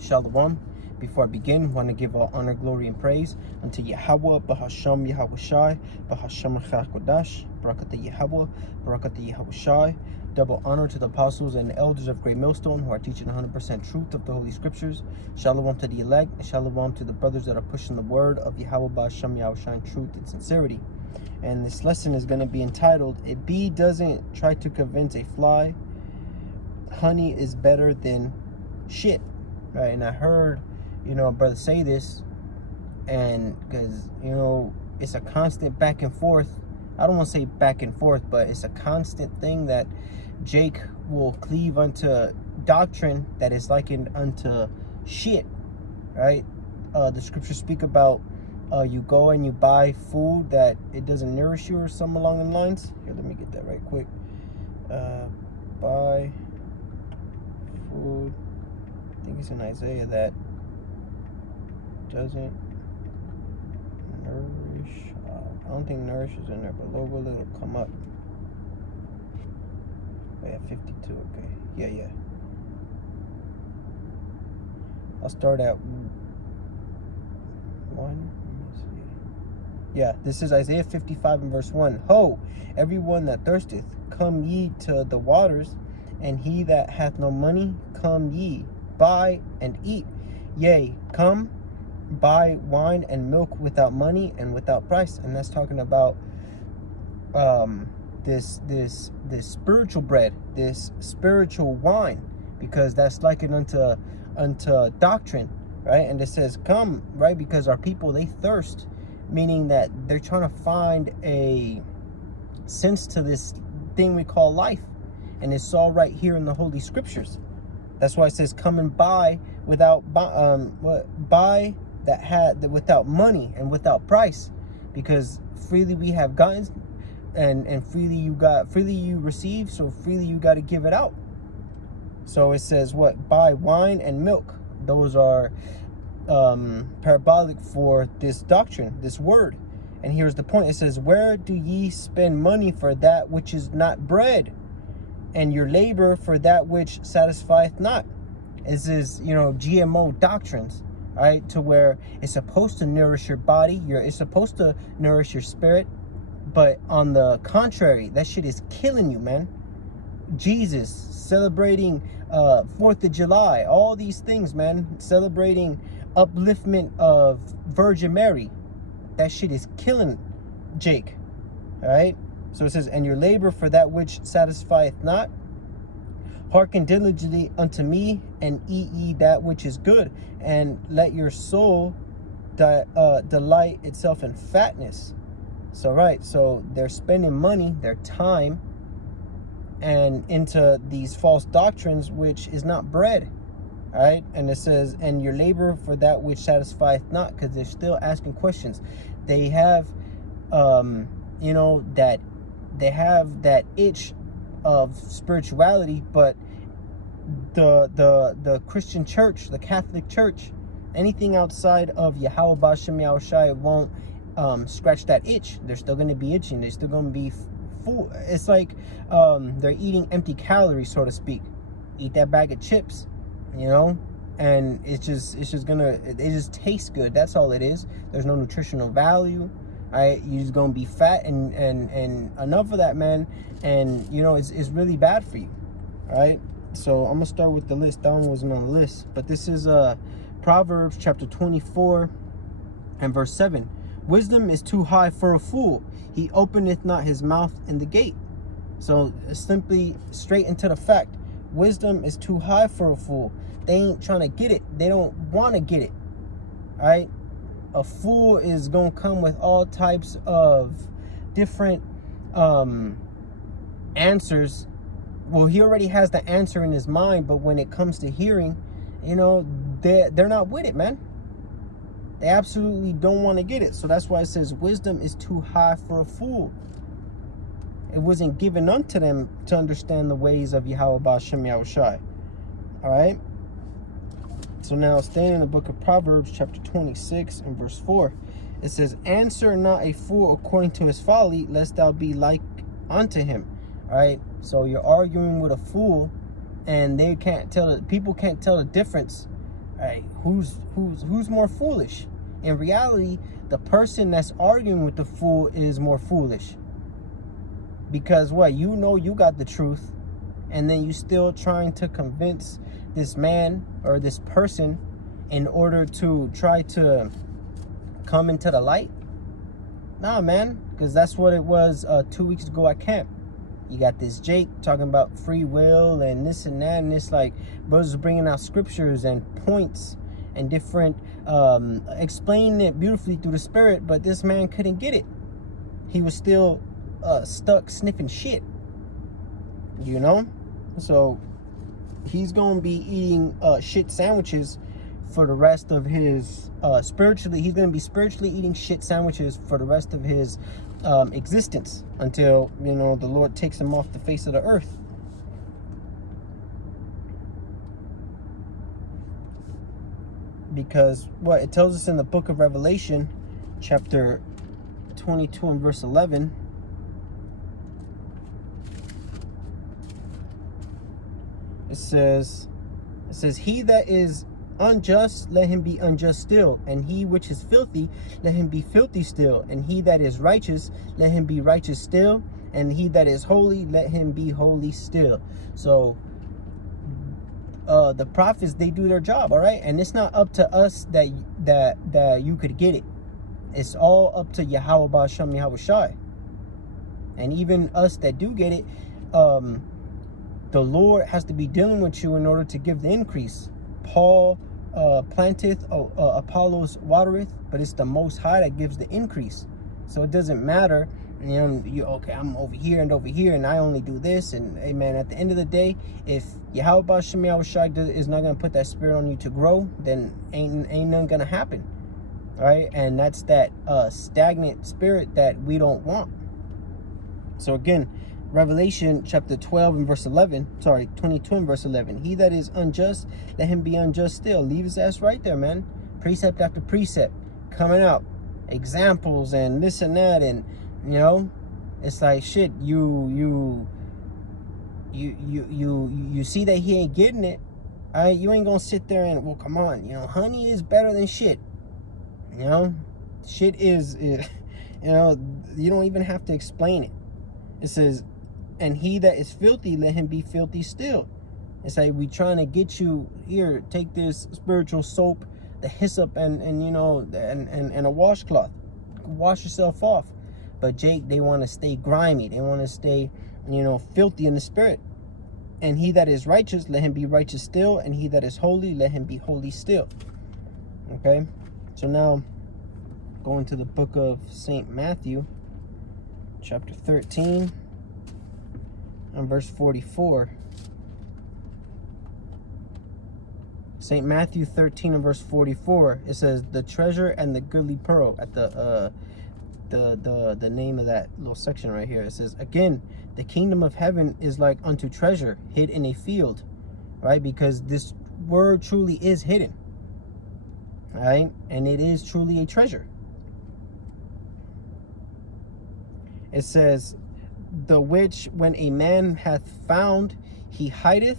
Shalom. Before I begin, I want to give all honor, glory, and praise unto Yahweh, Bahasham Yahweh Shai, Bahasham Chakodash, Barakata Yahweh, Barakata Yahweh Shai. Double honor to the apostles and elders of Great Millstone who are teaching 100% truth of the Holy Scriptures. Shalom to the elect, and shalom to the brothers that are pushing the word of Yahweh, Bahasham Yahweh Shai in truth and sincerity. And this lesson is going to be entitled, A Bee Doesn't Try to Convince a Fly Honey is Better Than Shit. Right? And I heard, a brother say this, and because, it's a constant back and forth. I don't want to say back and forth, but it's a constant thing that Jake will cleave unto doctrine that is likened unto shit, right? The scriptures speak about you go and you buy food that it doesn't nourish you or something along the lines. Here, let me get that right quick. Buy food, I think it's in Isaiah, that doesn't nourish. I don't think nourish is in there, but lower will it'll come up. Oh, yeah, 52. Okay. Yeah. I'll start at 1. Let me see. Yeah, this is Isaiah 55 and verse 1. Ho, everyone that thirsteth, come ye to the waters, and he that hath no money, come ye, buy and eat. Yea, come, buy wine and milk without money and without price. And that's talking about this spiritual bread, this spiritual wine, because that's likened unto doctrine, right? And it says come, right? Because our people, they thirst, meaning that they're trying to find a sense to this thing we call life. And it's all right here in the Holy Scriptures. That's why it says come and buy without without money and without price, because freely we have gotten, and freely you receive, so freely you got to give it out. So it says what? Buy wine and milk. Those are parabolic for this doctrine, this word. And here's the point. It says, where do ye spend money for that which is not bread, and your labor for that which satisfieth not? This is, GMO doctrines, right? To where it's supposed to nourish your body, it's supposed to nourish your spirit, but on the contrary, that shit is killing you, man. Jesus celebrating 4th of July, all these things, man, celebrating upliftment of Virgin Mary, that shit is killing Jake. All right. So it says, and your labor for that which satisfieth not. Hearken diligently unto me, and eat ye that which is good, and let your soul delight itself in fatness. So, right, so they're spending money, their time, and into these false doctrines, which is not bread. All right, and it says, and your labor for that which satisfieth not, because they're still asking questions. They have, that they have that itch of spirituality, but the Christian church, the Catholic Church, anything outside of Yahweh B'Shem Yahweh Shai won't scratch that itch. They're still going to be itching. They're still going to be full. It's like they're eating empty calories, so to speak. Eat that bag of chips, and it just tastes good. That's all it is. There's no nutritional value. Right, you're just gonna be fat and enough of that, man. And it's really bad for you. All right, so I'm gonna start with the list. That one wasn't on the list, but this is Proverbs chapter 24 and verse 7. Wisdom is too high for a fool. He openeth not his mouth in the gate. So simply straight into the fact. Wisdom is too high for a fool. They ain't trying to get it. They don't want to get it. All right. A fool is going to come with all types of different answers. Well, he already has the answer in his mind, but when it comes to hearing, they're not with it, man. They absolutely don't want to get it. So that's why it says wisdom is too high for a fool. It wasn't given unto them to understand the ways of Yahweh B'Shem Yahweh Shai. All right. So now staying in the book of Proverbs chapter 26 and verse 4, it says, answer not a fool according to his folly, lest thou be like unto him. All right. So you're arguing with a fool, and people can't tell the difference Right? Who's more foolish? In reality, the person that's arguing with the fool is more foolish. Because what? You know you got the truth, and then you still trying to convince this man or this person in order to try to come into the light? Nah, man, because that's what it was 2 weeks ago at camp. You got this Jake talking about free will and this and that, and it's like brothers bringing out scriptures and points and different, explaining it beautifully through the Spirit, but this man couldn't get it. He was still stuck sniffing shit, you know? So he's gonna be eating shit sandwiches for the rest of his spiritually. He's gonna be spiritually eating shit sandwiches for the rest of his existence, until, you know, the Lord takes him off the face of the earth. Because what it tells us in the book of Revelation, chapter 22 and verse 11, it says, he that is unjust, let him be unjust still, and he which is filthy, let him be filthy still, and he that is righteous, let him be righteous still, and he that is holy, let him be holy still. So the prophets, they do their job, all right? And it's not up to us that you could get it. It's all up to Yahweh Ba'ashem Yahweh Shai. And even us that do get it, the Lord has to be dealing with you in order to give the increase. Paul planteth, Apollos watereth, but it's the Most High that gives the increase. So it doesn't matter, you know, okay, I'm over here, and I only do this, and amen. At the end of the day, if Yahweh Ba'ashem Yahweh Shai is not going to put that spirit on you to grow, then ain't nothing going to happen, right? And that's that stagnant spirit that we don't want. So again, Revelation chapter 12 and verse 11, 22 and verse 11. He that is unjust, let him be unjust still. Leave his ass right there, man. Precept after precept coming out, examples and this and that, and you know, it's like shit. You see that he ain't getting it. All right, you ain't gonna sit there and, well, come on, you know, honey is better than shit. You know, shit is, you know, you don't even have to explain it. It says, and he that is filthy, let him be filthy still. It's like we trying to get you here, take this spiritual soap, the hyssop, and you know, and a washcloth. Wash yourself off. But Jake, they want to stay grimy. They want to stay, you know, filthy in the spirit. And he that is righteous, let him be righteous still. And he that is holy, let him be holy still. Okay? So now, going to the book of St. Matthew, chapter 13 and verse 44. St. Matthew 13 and verse 44, it says, the treasure and the goodly pearl. At the name of that little section right here, it says, again, the kingdom of heaven is like unto treasure hid in a field, right? Because this word truly is hidden, right? And it is truly a treasure. It says, the which when a man hath found, he hideth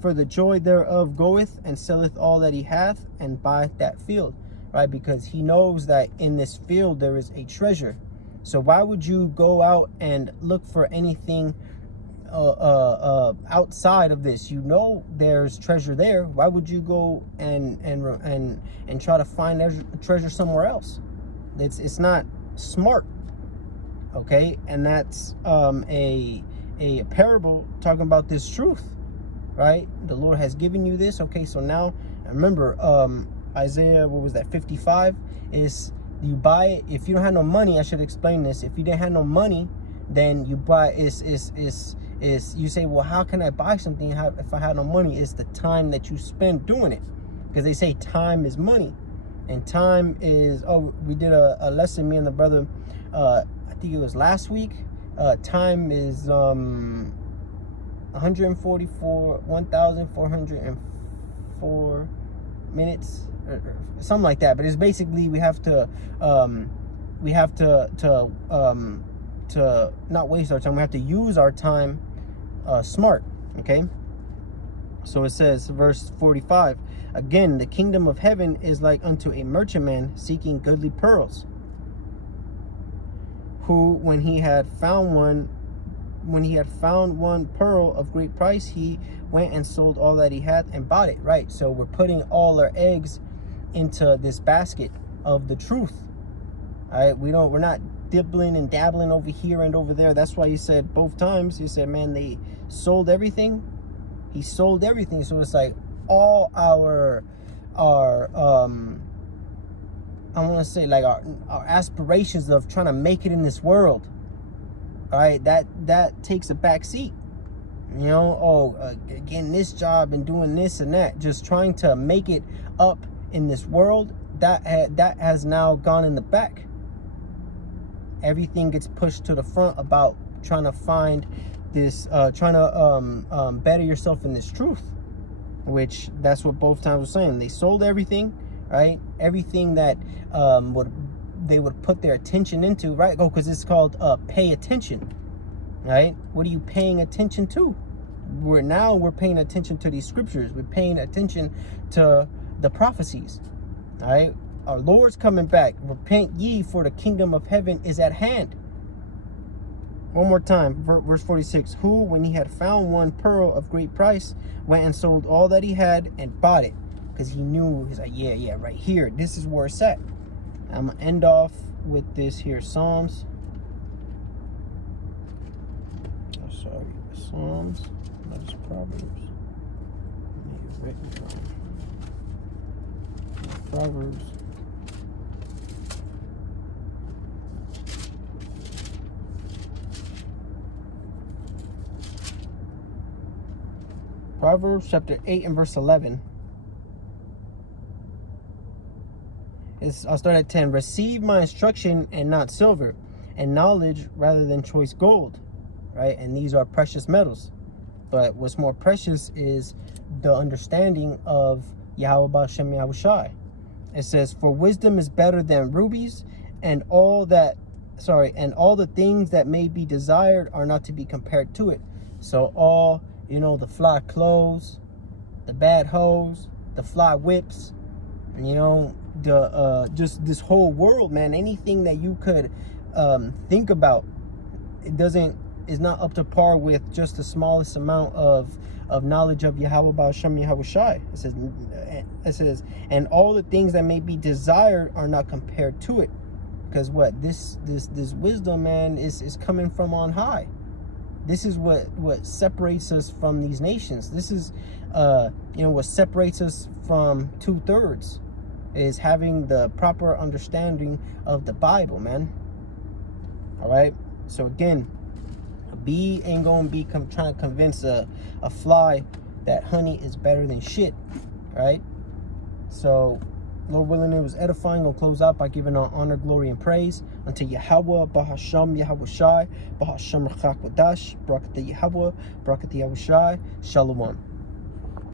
for the joy thereof goeth and selleth all that he hath and buyeth that field, right? Because he knows that in this field there is a treasure. So why would you go out and look for anything outside of this? You know there's treasure there. Why would you go and try to find treasure somewhere else? It's not smart, okay? And that's a parable talking about this truth, right? The Lord has given you this. Okay, so now remember, Isaiah, what was that, 55, is you buy it. If you don't have no money, I should explain this. If you didn't have no money, then you buy is you say, well, how can I buy something if I have no money? It's the time that you spend doing it, because they say time is money. And time is, we did a lesson, me and the brother, I think it was last week. Time is 1,404 minutes, or something like that. But it's basically we have to not waste our time. We have to use our time smart, okay? So it says, verse 45, again, the kingdom of heaven is like unto a merchantman seeking goodly pearls, who, when he had found one pearl of great price, he went and sold all that he had and bought it. Right? So we're putting all our eggs into this basket of the truth. All right? We're not dibbling and dabbling over here and over there. That's why he said both times, he said, man, they sold everything. He sold everything. So it's like all our I want to say like our aspirations of trying to make it in this world, all right, that takes a back seat. You know, getting this job and doing this and that, just trying to make it up in this world, that has now gone in the back. Everything gets pushed to the front about trying to find this, trying to better yourself in this truth, which that's what both times were saying. They sold everything, right? Everything that they would put their attention into, right? Oh, because it's called pay attention, right? What are you paying attention to? We're paying attention to these scriptures. We're paying attention to the prophecies, all right? Our Lord's coming back. Repent ye, for the kingdom of heaven is at hand. One more time, verse 46. Who, when he had found one pearl of great price, went and sold all that he had and bought it. Because he knew, he's like, yeah, right here. This is where it's at. I'm going to end off with this here. Psalms. Oh, sorry. Psalms. That's Proverbs. Proverbs. Proverbs chapter 8 and verse 11. I'll start at 10. Receive my instruction and not silver, and knowledge rather than choice gold. Right? And these are precious metals. But what's more precious is the understanding of Yahweh B'Shem Yahushai. It says, for wisdom is better than rubies, and all the things that may be desired are not to be compared to it. So all, you know, the fly clothes, the bad hoes, the fly whips, you know, the just this whole world, man. Anything that you could think about, is not up to par with just the smallest amount of knowledge of Yahweh B'Shem Yahushai. It says, and all the things that may be desired are not compared to it. Because what this wisdom, man, is coming from on high. This is what separates us from these nations. This is what separates us from 2/3, is having the proper understanding of the Bible, man. All right. So again, a bee ain't gonna be trying to convince a fly that honey is better than shit. Right. So, Lord willing, it was edifying. We'll close out by giving our honor, glory, and praise unto Yahweh, B'Hashem, Yahushai, B'Hashem Rachak Wadash, Barakat Yahweh, Barakat Yahushai, Shalom.